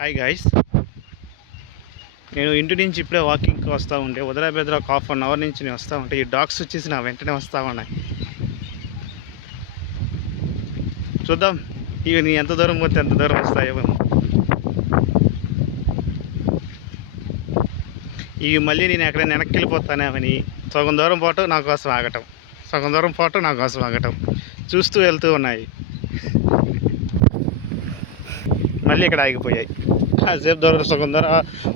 Hi guys, నేను ఇంటి నుంచి ఇప్పుడే వాకింగ్కి వస్తూ ఉంటే వదిలేబెదర ఒక ½ అవర్ నుంచి నేను వస్తూ ఉంటే ఈ డాగ్స్ వచ్చేసి నా వెంటనే వస్తూ ఉన్నాయి. చూద్దాం ఇవి నీ ఎంత దూరం పోతే ఎంత దూరం వస్తాయో. ఇవి మళ్ళీ నేను ఎక్కడైనా వెనక్కి వెళ్ళిపోతానేమని సగం దూరం పాటు నా కోసం ఆగటం, సగం దూరం పాటు నా కోసం ఆగటం చూస్తూ వెళ్తూ ఉన్నాయి. మళ్ళీ ఇక్కడ ఆగిపోయాయి. కాసేపు దూరం సగం దూరం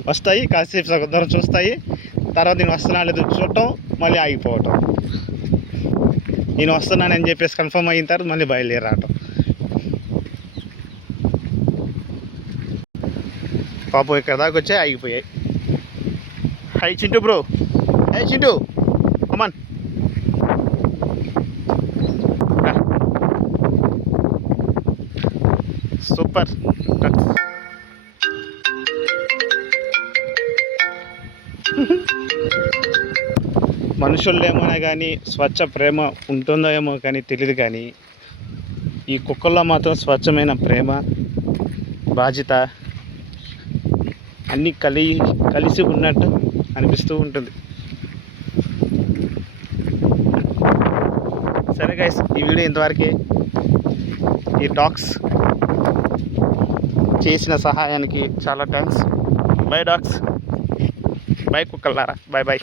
వస్తాయి, కాసేపు సగం దూరం చూస్తాయి, తర్వాత నేను వస్తున్నా లేదు చూడటం, మళ్ళీ ఆగిపోవటం. నేను వస్తున్నానని చెప్పేసి కన్ఫర్మ్ అయిన తర్వాత మళ్ళీ బయలుదేరి రావటం. పాపం ఇక్కడ దాకా వచ్చాయి, ఆగిపోయాయి. Hi Chintu bro, hi Chintu, come on. Super. మనుషుల్లేమోనే కానీ స్వచ్ఛ ప్రేమ ఉంటుందో ఏమో కానీ తెలియదు, కానీ ఈ కుక్కల్లో మాత్రం స్వచ్ఛమైన ప్రేమ, బాధ్యత అన్నీ కలిసి ఉన్నట్టు అనిపిస్తూ ఉంటుంది. సరే గైస్, ఈ వీడియో ఇంతవరకే. ఈ డాగ్స్ చేసిన సహాయానికి చాలా థ్యాంక్స్. బై డాగ్స్, బై కుక్కలారా, బై బై.